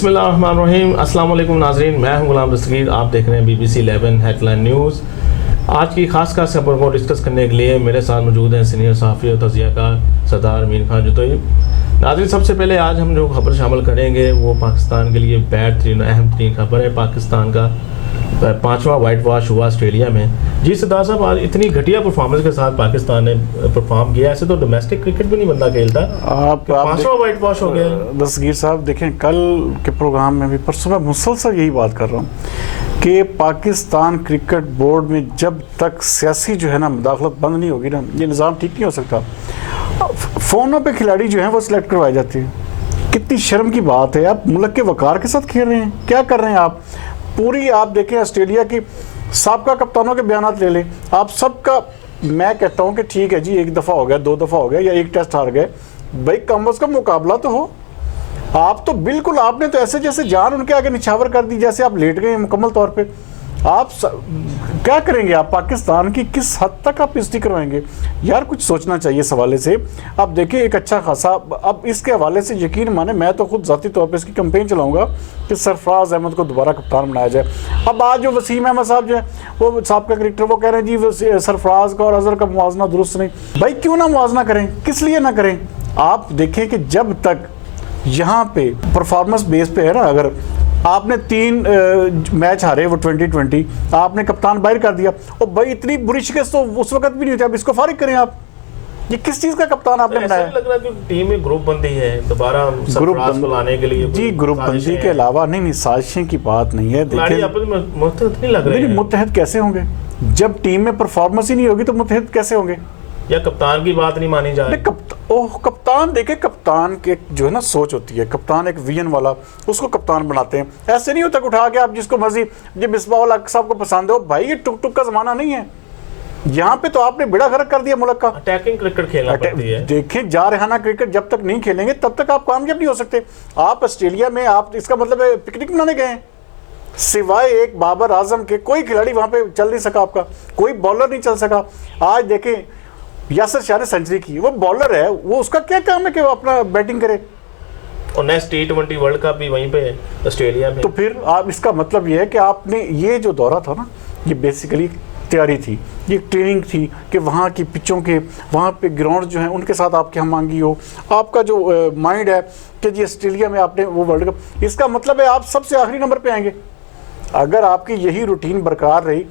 बिस्मिल्लाहिर्रहमानिर्रहीम। अस्सलाम वालेकुम नाज़रीन, मैं हूं गुलाम दस्तगीर। आप देख रहे हैं BBC 11 हेडलाइन न्यूज़। आज की खास खबरों को डिस्कस करने के लिए मेरे साथ मौजूद हैं सीनियर सहाफ़ी और तज़कियाकार सरदार अमीन खान जुतोई। नाज़रीन, सबसे पहले आज हम जो खबर शामिल करेंगे वो पाकिस्तान के लिए बैड तरीन अहम तरीन खबर है। पाकिस्तान का 5वां वाइट वॉश हुआ ऑस्ट्रेलिया में। जी सरदार साहब, आज इतनी घटिया परफॉर्मेंस के साथ पाकिस्तान ने परफॉर्म किया। ऐसे तो डोमेस्टिक क्रिकेट भी नहीं बंदा खेलता। आप 5वां वाइट वॉश हो गया। दस्तगीर साहब देखें, कल के प्रोग्राम में भी परसों मैं मुसलसल यही बात कर रहा हूँ कि पाकिस्तान क्रिकेट बोर्ड में जब तक सियासी जो है ना मुदाखलत बंद नहीं होगी ना, ये निज़ाम ठीक नहीं हो सकता। फ़ोनों पे खिलाड़ी जो हैं वो सिलेक्ट करवाए जाते हैं। कितनी शर्म की बात है। आप मुल्क के वकार के साथ खेल रहे हैं, क्या कर रहे हैं आप? पूरी आप देखें ऑस्ट्रेलिया की साबका कप्तानों के बयान ले लें आप सबका। मैं कहता हूं कि ठीक है जी, एक दफ़ा हो गया, 2 दफ़ा हो गया या एक टेस्ट हार गए, भाई कम अज़ कम मुकाबला तो हो। आप तो बिल्कुल, आपने तो ऐसे जैसे जान उनके आगे निछावर कर दी, जैसे आप लेट गए मुकम्मल तौर पे। क्या करेंगे आप? पाकिस्तान की किस हद तक आप बेइज्जती करवाएंगे यार? कुछ सोचना चाहिए इस हवाले से। अब देखिए एक अच्छा खासा, अब इसके हवाले से यकीन माने मैं तो खुद ज़ाती तौर पे इसकी कैंपेन चलाऊंगा कि सरफराज अहमद को दोबारा कप्तान बनाया जाए। अब आज जो वसीम अहमद साहब जो है वो साहब का क्रिकेटर, वो कह रहे हैं जी सरफराज का और अजहर का मुवाजना दुरुस्त नहीं। भाई क्यों ना मुवाजना करें, किस लिए ना करें? आप देखें कि जब तक यहाँ पे परफॉर्मेंस बेस पे है ना, अगर आपने 3 मैच हारे वो 2020, आपने कप्तान बाहर कर दिया, और भाई इतनी बुरी शिकस्त तो उस वक्त भी नहीं होती। अब इसको फारिग करें आप। ये किस चीज़ का कप्तान आपने बनाया? लग रहा है कि टीम में ग्रुप बंदी है दोबारा सरफराज को लाने के लिए। जी, ग्रुप बंदी के अलावा नहीं, साजिशें की बात नहीं है। देखिए मुत्तहद नहीं लग रहे हैं। मुत्तहद कैसे होंगे जब टीम में परफॉर्मेंस ही नहीं होगी? तो मुत्तहद कैसे होंगे? या कप्तान की बात नहीं मानी जा रही? कप्तान देखे, कप्तान के जो है ना सोच होती है, कप्तान एक विजन वाला, उसको कप्तान बनाते हैं। ऐसे नहीं होता कि उठा के आप जिसको मर्जी, ये मिसबाह हक साहब को पसंद हो, भाई ये टुक टुक का जमाना नहीं है। यहाँ पे तो आपने बेड़ा गर्क कर दिया मुल्क का। अटैकिंग क्रिकेट खेलना पड़ती है। देखें, जारहाना क्रिकेट जब तक नहीं खेलेंगे तब तक आप कामयाब नहीं हो सकते। आप ऑस्ट्रेलिया में, आप इसका मतलब है पिकनिक मनाने गए हैं, सिवाय एक बाबर आजम के कोई खिलाड़ी वहां पे चल नहीं सका। आपका कोई बॉलर नहीं चल सका। आज देखें यासिर शाह ने सेंचुरी की, वो बॉलर है, वो उसका क्या काम है कि वो अपना बैटिंग करे? और नेक्स्ट T20 वर्ल्ड कप भी वहीं पे ऑस्ट्रेलिया में। तो फिर आप, इसका मतलब ये है कि आपने ये जो दौरा था ना, ये बेसिकली तैयारी थी, ये ट्रेनिंग थी कि वहाँ की पिचों के, वहाँ पे ग्राउंड जो हैं उनके साथ आपकी हम मांगी हो। आपका जो माइंड है कि जी ऑस्ट्रेलिया में आपने वो वर्ल्ड कप, इसका मतलब है आप सबसे आखिरी नंबर पे आएंगे। अगर आपकी यही रूटीन बरकरार रही,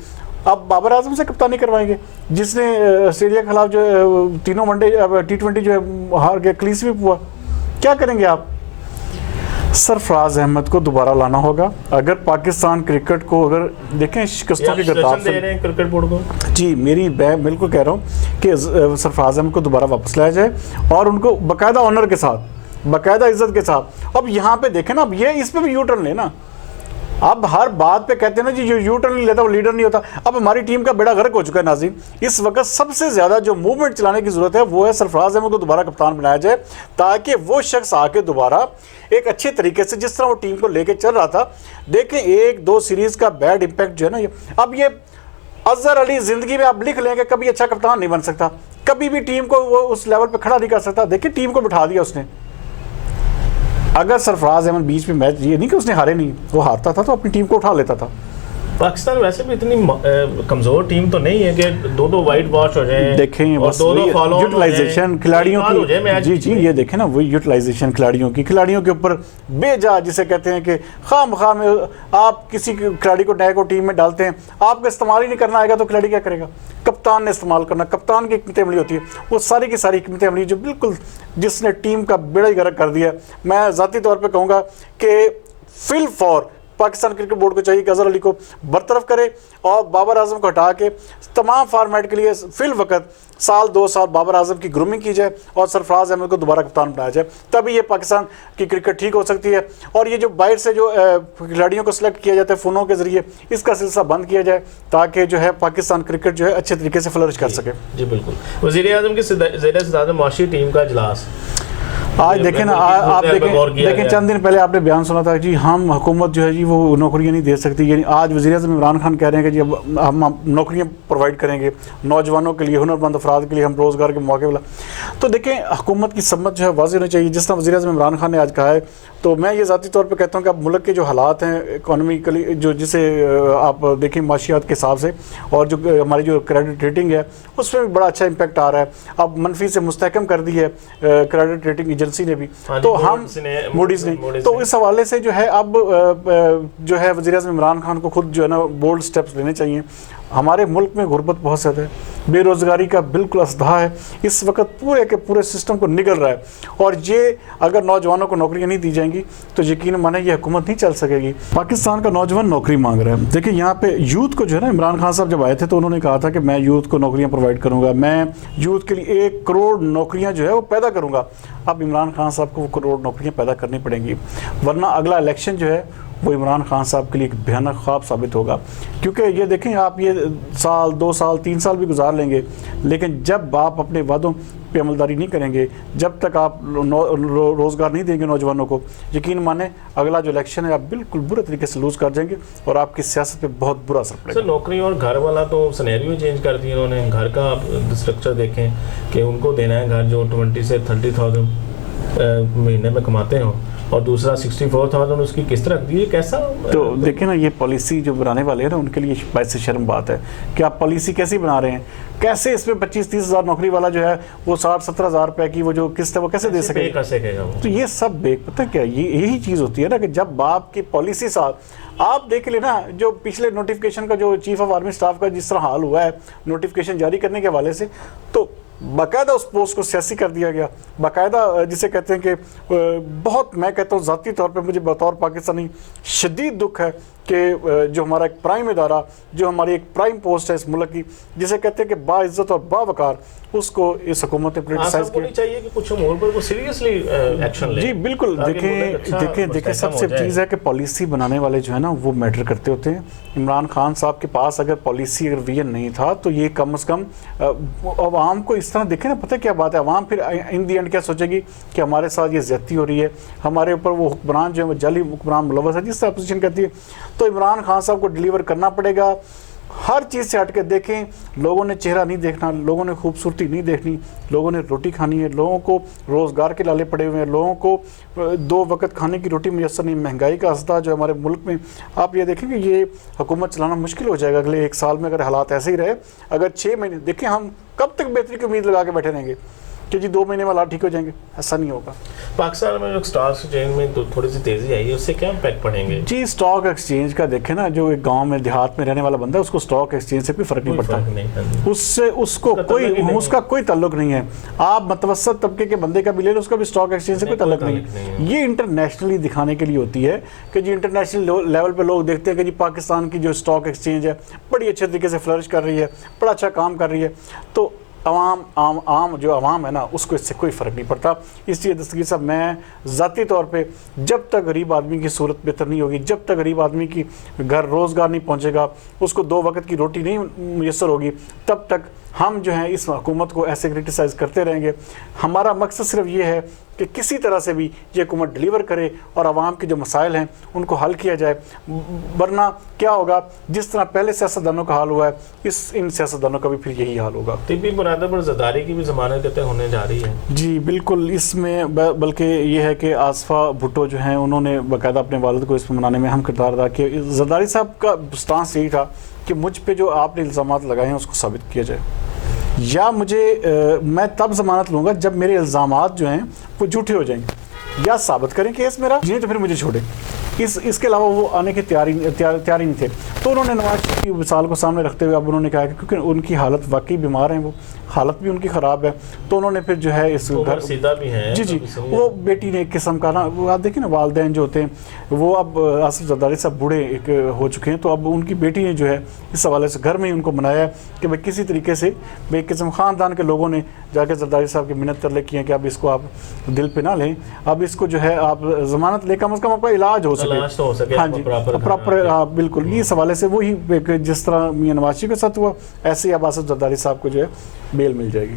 आप बाबर आजम से कप्तानी करवाएंगे जिसने ऑस्ट्रेलिया के खिलाफ जो 3 वनडे T20 जो है हार गया, क्लीन स्वीप हुआ। क्या करेंगे आप? सरफराज अहमद को दोबारा लाना होगा। अगर पाकिस्तान क्रिकेट को, अगर देखें शिकस्तों के गिरदार से क्रिकेट बोर्ड को, जी मैं बिल्कुल कह रहा हूँ कि सरफराज अहमद को दोबारा वापस लाया जाए और उनको बाकायदा ऑनर के साथ, बाकायदा इज्जत के साथ। अब यहाँ पे देखें ना, अब ये इस पे भी यू टर्न लेना। अब हर बात पे कहते हैं ना जी, जो यू टर्न नहीं लेता वो लीडर नहीं होता। अब हमारी टीम का बेड़ा गर्क हो चुका है नाज़रीन। इस वक्त सबसे ज़्यादा जो मूवमेंट चलाने की ज़रूरत है वो है सरफराज अहमद को दोबारा कप्तान बनाया जाए, ताकि वो शख्स आके दोबारा एक अच्छे तरीके से, जिस तरह वो टीम को लेके चल रहा था। देखें 1-2 सीरीज़ का बैड इम्पैक्ट जो है ना, अब ये अजहर अली ज़िंदगी में आप लिख लेंगे कभी अच्छा कप्तान नहीं बन सकता, कभी भी टीम को वो उस लेवल पर खड़ा नहीं कर सकता। देखिए टीम को बिठा दिया उसने। अगर सरफराज अहमद बीच में मैच, ये नहीं कि उसने हारे नहीं, वो हारता था तो अपनी टीम को उठा लेता था। पाकिस्तान वैसे भी इतनी कमजोर टीम तो नहीं है कि 2-2 वाइट वॉश हो जाए। देखें और 2-2 फॉलो यूटिलाइजेशन खिलाड़ियों की, जी ये देखें ना, वो यूटिलाइजेशन खिलाड़ियों के ऊपर बेजा, जिसे कहते हैं कि खाम में आप किसी खिलाड़ी को नए को टीम में डालते हैं, आपको इस्तेमाल ही नहीं करना आएगा तो खिलाड़ी क्या करेगा? कप्तान ने इस्तेमाल करना, कप्तान की हिकमत अमली होती है। वो सारी की सारी हिकमत अमली जो बिल्कुल, जिसने टीम का बेड़ा ही गर्क कर दिया। मैं ज़ाती तौर पर कहूँगा कि फिल फॉर पाकिस्तान क्रिकेट बोर्ड को चाहिए कि अजहर अली को बरतरफ करे और बाबर आजम को हटा के तमाम फॉर्मेट के लिए फिल वक्त साल 2 साल बाबर आजम की ग्रूमिंग की जाए और सरफराज अहमद को दोबारा कप्तान बनाया जाए। तभी ये पाकिस्तान की क्रिकेट ठीक हो सकती है। और ये जो बाहर से जो खिलाड़ियों को सिलेक्ट किया जाता है फ़ोनों के ज़रिए, इसका सिलसिला बंद किया जाए ताकि जो है पाकिस्तान क्रिकेट जो है अच्छे तरीके से फ्लरिश कर सके। जी बिल्कुल। वज़ीर-ए-आज़म की ज़ेर-ए-सदारत मुआशी टीम का इजलास, आज देखें ना, आप देखें चंद दिन पहले आपने बयान सुना था जी हम हुकूमत जो है जी वो नौकरियां नहीं दे सकती, यानी आज वज़ीर-ए-आज़म इमरान खान कह रहे हैं कि जी अब हम नौकरियां प्रोवाइड करेंगे नौजवानों के लिए, हुनरमंद अफराद के लिए हम रोज़गार के मौके मिला। तो देखें हुकूमत की समझ जो है वाज़ेह होनी चाहिए, जिस तरह वज़ीर-ए-आज़म इमरान खान ने आज कहा है। तो मैं ये ज़ाती तौर पे कहता हूँ कि अब मुल्क के जो हालात हैं इकोनॉमिकली, जो जिसे आप देखें माशियात के हिसाब से, और जो हमारी जो क्रेडिट रेटिंग है उसमें भी बड़ा अच्छा इम्पैक्ट आ रहा है। अब मनफी से मुस्तहकम कर दी है क्रेडिट रेटिंग एजेंसी ने भी, तो हम मूडीज़ ने, तो इस हवाले से जो है अब जो है वज़ीर-ए-आज़म इमरान खान को खुद जो है ना बोल्ड स्टेप्स लेने चाहिए। हमारे मुल्क में गुर्बत बहुत ज़्यादा है, बेरोज़गारी का बिल्कुल असदा है, इस वक्त पूरे के पूरे सिस्टम को निगल रहा है, और ये अगर नौजवानों को नौकरियां नहीं दी जाएंगी तो यकीन माने ये हुकूमत नहीं चल सकेगी। पाकिस्तान का नौजवान नौकरी मांग रहा है। देखिए यहाँ पे यूथ को जो है ना, इमरान खान साहब जब आए थे तो उन्होंने कहा था कि मैं यूथ को नौकरियाँ प्रोवाइड करूँगा, मैं यूथ के लिए 1 करोड़ नौकरियाँ जो है वो पैदा करूँगा। अब इमरान खान साहब को वो करोड़ नौकरियाँ पैदा करनी पड़ेंगी, वरना अगला इलेक्शन जो है वो इमरान खान साहब के लिए एक भयानक ख्वाब साबित होगा। क्योंकि ये देखें, आप ये साल 2 साल 3 साल भी गुजार लेंगे, लेकिन जब आप अपने वादों पे अमलदारी नहीं करेंगे, जब तक आप रोज़गार नहीं देंगे नौजवानों को, यकीन माने अगला जो इलेक्शन है आप बिल्कुल बुरे तरीके से लूज़ कर जाएंगे और आपकी सियासत पे बहुत बुरा असर पड़ेगा। नौकरी और घर वाला तो सिनेरियो चेंज कर दिया उन्होंने। घर का आप स्ट्रक्चर देखें कि उनको देना है घर जो 20 से 30,000 महीने में कमाते हो, और दूसरा 64,000 उसकी किस्त रख दी है। कैसा? तो देखिए ना, ये पॉलिसी जो बनाने वाले हैं ना उनके लिए बात से शर्म बात है कि आप पॉलिसी कैसी बना रहे हैं, कैसे इसमें 25-30 हज़ार नौकरी वाला जो है वो 60-70 हज़ार रुपये की वो जो किस्त है वो कैसे दे सकेगा? तो ये सब पता क्या, ये यही चीज़ होती है ना कि जब आपकी पॉलिसी साथ आप देख लेना, जो पिछले नोटिफिकेशन का जो चीफ ऑफ आर्मी स्टाफ का जिस तरह हाल हुआ है नोटिफिकेशन जारी करने के हवाले से, तो बाकायदा उस पोस्ट को सियासी कर दिया गया, बाकायदा जिसे कहते हैं कि बहुत, मैं कहता हूँ ज़ाती तौर पे मुझे बतौर पाकिस्तानी शदीद दुख है कि जो हमारा एक प्राइम इदारा, जो हमारी एक प्राइम पोस्ट है इस मुल्क की, जिसे कहते हैं कि बाइज्जत और बावकार, उसको इस हुकूमत ने क्रिटिसाइज किया। चाहिए कि कुछ अमूर पर वो सीरियसली एक्शन ले। जी बिल्कुल, देखें सबसे चीज़ है कि पॉलिसी बनाने वाले जो है ना वो मैटर करते होते हैं। इमरान खान साहब के पास अगर पॉलिसी अगर विजन नहीं था तो ये कम से कम अवाम को इस तरह देखें ना, पता क्या बात है, अवाम फिर इन दी एंड क्या सोचेगी कि हमारे साथ ये ज्यादती हो रही है, हमारे ऊपर वो हुक्मरान जो है वो जाली हुक्मरान मुलव्वस है, जिस तरह अपोजिशन कहती है। तो इमरान खान साहब को डिलीवर करना पड़ेगा। हर चीज़ से हट के देखें, लोगों ने चेहरा नहीं देखना, लोगों ने खूबसूरती नहीं देखनी, लोगों ने रोटी खानी है, लोगों को रोज़गार के लाले पड़े हुए हैं, लोगों को 2 वक्त खाने की रोटी मैसर नहीं, महंगाई का असदा जो हमारे मुल्क में, आप ये देखेंगे ये हुकूमत चलाना मुश्किल हो जाएगा अगले 1 साल में अगर हालात ऐसे ही रहे। अगर 6 महीने देखें, हम कब तक बेहतरी की उम्मीद लगा के बैठे रहेंगे कि जी 2 महीने में हालात ठीक हो जाएंगे? ऐसा नहीं होगा। पाकिस्तान में जो स्टॉक एक्सचेंज में तो थोड़ी सी तेज़ी आई है, उससे क्या इम्पैक्ट पड़ेंगे? जी स्टॉक एक्सचेंज का देखें ना, जो एक गांव में देहात में रहने वाला बंदा है उसको स्टॉक एक्सचेंज से कोई फ़र्क नहीं पड़ता, उससे उसको उसका कोई ताल्लुक नहीं है। आप मतवसत तबके के बंदे का भी ले लो, उसका भी स्टॉक एक्सचेंज से कोई ताल्लुक नहीं है। ये इंटरनेशनली दिखाने के लिए होती है कि जी इंटरनेशनल लेवल पर लोग देखते हैं कि जी पाकिस्तान की जो स्टॉक एक्सचेंज है बड़ी अच्छे तरीके से फ्लरिश कर रही है, बड़ा अच्छा काम कर रही है, तो आम जो आवाम है ना उसको इससे कोई फ़र्क नहीं पड़ता। इसलिए दस्तगीर साहब, मैं ज़ाती तौर पे जब तक गरीब आदमी की सूरत बेहतर नहीं होगी, जब तक गरीब आदमी की घर रोज़गार नहीं पहुंचेगा, उसको 2 वक्त की रोटी नहीं मुयसर होगी, तब तक हम जो है इस हुकूमत को ऐसे क्रिटिसाइज़ करते रहेंगे। हमारा मकसद सिर्फ ये है कि किसी तरह से भी ये हुकूमत डिलीवर करे और आवाम के जो मसाइल हैं उनको हल किया जाए, वरना क्या होगा, जिस तरह पहले सियासतदानों का हाल हुआ है इन सियासतदानों का भी फिर यही हाल होगा। तिब्बी बुरादा पर ज़रदारी की भी ज़मानत कहते होने जा रही है। जी बिल्कुल, इसमें बल्कि ये है कि आसफा भुट्टो जो हैं उन्होंने बाकायदा अपने वालिद को इसमें मनाने में अहम किरदार अदा किया। ज़रदारी साहब का स्टांस यही था कि मुझ पर जो आपने इल्ज़ामात लगाए हैं उसको साबित किया जाए, या मुझे मैं तब ज़मानत लूँगा जब मेरे इल्ज़ामात जो हैं वो झूठे हो जाएंगे, या साबित करें केस मेरा, नहीं तो फिर मुझे छोड़ें। इसके अलावा वो आने के तैयार ही नहीं थे। तो उन्होंने नवाज शरीफ की मिसाल को सामने रखते हुए अब उन्होंने कहा कि क्योंकि उनकी हालत वाकई बीमार हैं, वो हालत भी उनकी ख़राब है, तो उन्होंने फिर जो है इस घर सीधा भी है जी वो बेटी ने एक किस्म का ना, वो आप देखिए ना वालिदैन जो होते हैं वो अब आसिफ ज़रदारी साहब बूढ़े एक हो चुके हैं, तो अब उनकी बेटी ने जो है इस हवाले से घर में ही उनको मनाया कि भाई किसी तरीके से भाई किस्म ख़ानदान के लोगों ने जाकर ज़रदारी साहब की मिन्नत तरले किए कि अब इसको आप दिल पे ना लें, अब इसको जो है आप ज़मानत ले, कम अज़ कम आपका इलाज हो सके। हाँ जी, प्रॉपर बिल्कुल। इस हवाले हवाले से वही जिस तरह मियां नवाज शरीफ के साथ हुआ, ऐसे ही अब आसिफ जरदारी साहब को जो है बेल मिल जाएगी।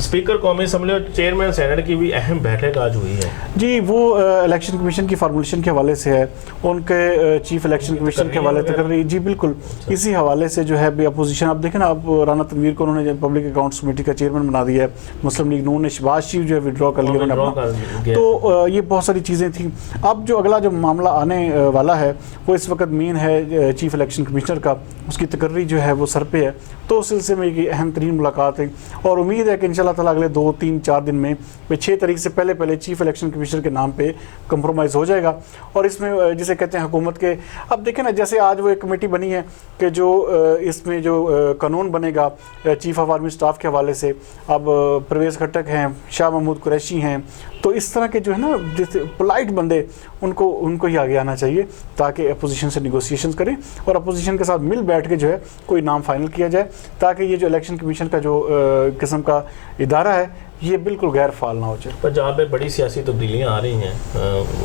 स्पीकर कौमी असम्बली और चेयरमैन सेनेट की भी अहम बैठक आज हुई है जी, वो इलेक्शन कमीशन की फार्मूलेशन के हवाले से है, उनके चीफ इलेक्शन कमीशन के हवाले से कर रही जी बिल्कुल। इसी हवाले से जो है भी अपोजिशन, आप देखें ना, अब राना तनवीर को उन्होंने पब्लिक अकाउंट्स कमेटी का चेयरमैन बना दिया है, मुस्लिम लीग नून ने शहबाज शरीफ जो है विड्रॉ कर लिया उन्होंने अपना। तो ये बहुत सारी चीज़ें थी। अब जो अगला जो मामला आने वाला है वो इस वक्त मेन है चीफ इलेक्शन कमिश्नर का, उसकी तकर्री जो है वो सर पे है। तो उस सिलसिले में ये अहम तरीन मुलाकात है और उम्मीद है कि इंशाल्लाह ताला अगले 2, 3, 4 दिन में 6 तारीख से पहले चीफ इलेक्शन कमिश्नर के नाम पे कंप्रोमाइज़ हो जाएगा। और इसमें जिसे कहते हैं हुकूमत के, अब देखें ना, जैसे आज वो एक कमेटी बनी है कि जो इसमें जो कानून बनेगा चीफ ऑफ आर्मी स्टाफ के हवाले से, अब परवेज़ खट्टक हैं, शाह महमूद कुरैशी हैं, तो इस तरह के जो है ना जैसे पोलाइट बंदे उनको ही आगे आना चाहिए ताकि अपोजिशन से निगोसिएशंस करें और अपोजिशन के साथ मिल बैठ के जो है कोई नाम फाइनल किया जाए, ताकि ये जो इलेक्शन कमीशन का जो किस्म का इदारा है ये बिल्कुल गैर फाल ना हो जाए। पर जहाँ पे बड़ी सियासी तब्दीलियाँ आ रही हैं,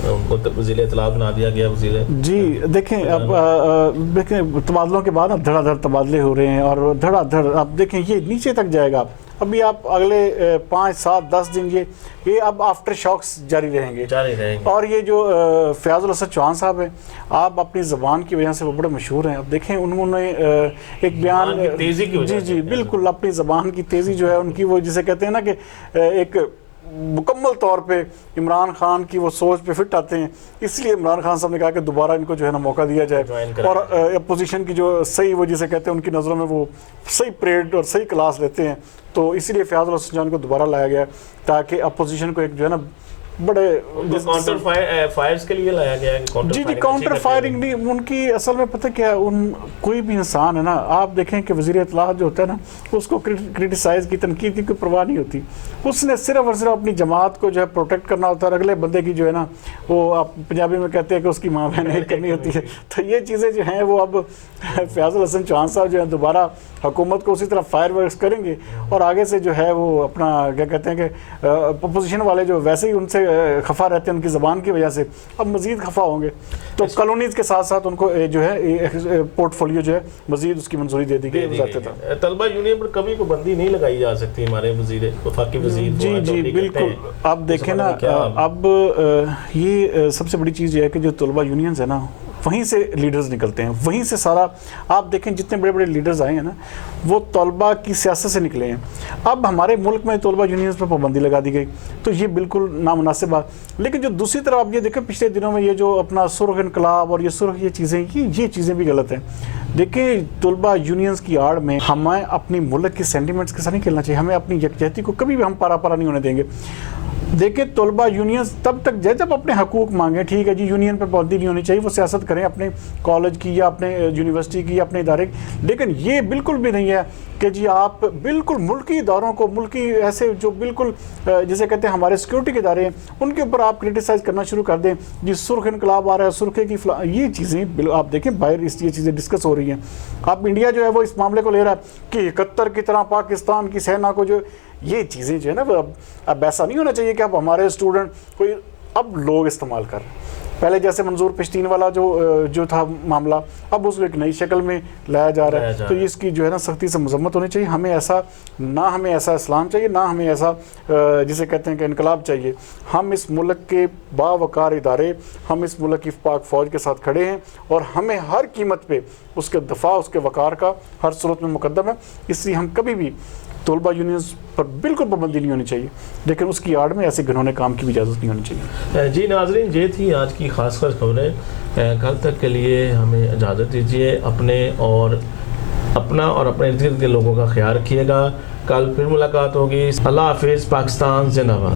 उनको वज़ीर इत्तलाअ बना दिया गया वज़ीर जी। देखें अब देखें तबादलों के बाद अब धड़ाधड़ तबादले हो रहे हैं और धड़ाधड़ अब देखें ये नीचे तक जाएगा। अभी आप अगले 5, 7, 10 दिन ये अब आफ्टर शॉक्स जारी रहेंगे। और ये जो फयाजुल हसन चौहान साहब हैं, आप अपनी ज़बान की वजह से वो बड़े मशहूर हैं। अब देखें उन्होंने एक बयान तेज़ी की वजह जी बिल्कुल, अपनी ज़बान की तेज़ी जो है उनकी, वो जिसे कहते हैं ना कि एक मुकम्मल तौर पे इमरान खान की वो सोच पे फिट आते हैं, इसलिए इमरान खान साहब ने कहा कि दोबारा इनको जो है ना मौका दिया जाए और अपोजिशन की जो सही, वो जिसे कहते हैं उनकी नज़रों में वो सही परेड और सही क्लास लेते हैं, तो इसीलिए फयाजुल हसन चौहान को दोबारा लाया गया ताकि अपोजिशन को एक जो है ना बड़े काउंटर फायर्स के लिए लाया गया है। जी काउंटर फायरिंग नहीं, उनकी असल में पता क्या है, कोई भी इंसान है ना, आप देखें कि वज़ीर इत्तलाअ जो होता है ना, उसको क्रिटिसाइज़ की, तनकीद की कोई परवाह नहीं होती। उसने सिर्फ और सिर्फ अपनी जमात को जो है प्रोटेक्ट करना होता है, अगले बंदे की जो है ना, वो आप पंजाबी में कहते हैं कि उसकी माँ बहन करनी होती है। तो ये चीज़ें जो हैं वो अब फयाजुल हसन चौहान साहब जो है दोबारा हुकूमत को उसी तरह फायर वर्क्स करेंगे और आगे से जो है वो अपना क्या कहते हैं कि अपोजिशन वाले जो वैसे ही उनसे खफा रहते हैं उनकी ज़बान की वजह से, अब मज़ीद खफा होंगे। तो कॉलोनीज़ के साथ साथ उनको जो है पोर्टफोलियो जो है मज़ीद उसकी मंजूरी दे दी गई। तलबा यूनियन पर कभी कोई बंदी नहीं लगाई जा सकती, हमारे वज़ीर वफाकी वज़ीर। जी बिल्कुल। अब देखें ना, अब ये सबसे बड़ी चीज़ ये है कि जो तलबा यूनियंस है ना, वहीं से लीडर्स निकलते हैं, वहीं से सारा, आप देखें जितने बड़े बड़े लीडर्स आए हैं ना, वो तलबा की सियासत से निकले हैं। अब हमारे मुल्क में तलबा यूनियंस पर पाबंदी लगा दी गई, तो ये बिल्कुल नामुनासिब बात। लेकिन जो दूसरी तरफ आप ये देखें, पिछले दिनों में ये जो अपना सुर्ख इनकलाब और ये सुर्ख ये चीज़ें भी गलत हैं। देखिए, तलबा यूनियंस की आड़ में हमें अपनी मुल्क के सेंटिमेंट्स के साथ नहीं खेलना चाहिए, हमें अपनी यकजहती को कभी भी हम पारा नहीं होने देंगे। देखिए, तलबा यूनियंस तब तक जब अपने हकूक़ मांगे, ठीक है जी, यूनियन पे पाबंदी नहीं होनी चाहिए, वो सियासत करें अपने कॉलेज की या अपने यूनिवर्सिटी की या अपने इदारे की। लेकिन ये बिल्कुल भी नहीं है कि जी आप बिल्कुल मुल्की इदारों को, मुल्की ऐसे जो बिल्कुल जिसे कहते हैं हमारे सिक्योरिटी के इदारे हैं, उनके ऊपर आप क्रिटिसाइज़ करना शुरू कर दें। जी सुर्ख इनकलाब आ रहा है, सुर्खे की ये चीज़ें आप देखें बाहर ये चीज़ें डिस्कस हो रही हैं। अब इंडिया जो है वो इस मामले को ले रहा है कि 71 की तरह पाकिस्तान की सेना को जो ये चीज़ें जो है ना, अब ऐसा नहीं होना चाहिए कि अब हमारे स्टूडेंट कोई अब लोग इस्तेमाल कर रहे हैं। पहले जैसे मंजूर पश्तीन वाला जो था मामला, अब उसको एक नई शक्ल में लाया जा रहा है। तो इसकी जो है ना सख्ती से मजम्मत होनी चाहिए। हमें ऐसा इस्लाम चाहिए, ना हमें ऐसा जिसे कहते हैं कि इनकलाब चाहिए। हम इस मुल्क के बावकार इदारे, हम इस मुल्क की पाक फ़ौज के साथ खड़े हैं और हमें हर कीमत पे उसके दफा, उसके वकार का हर सूरत में मुकद्दम है। इसलिए हम कभी भी तलबा यूनियंस पर बिल्कुल पाबंदी नहीं होनी चाहिए, लेकिन उसकी आड़ में ऐसे घिनौने काम की भी इजाज़त नहीं होनी चाहिए। जी नाज़रीन, ये थी आज की खास खबरें। कल तक के लिए हमें इजाज़त दीजिए। अपना और अपने इर्द गिर्द के लोगों का ख्याल रखिएगा। कल फिर मुलाकात होगी। अल्लाह हाफिज़। पाकिस्तान जिंदाबाद।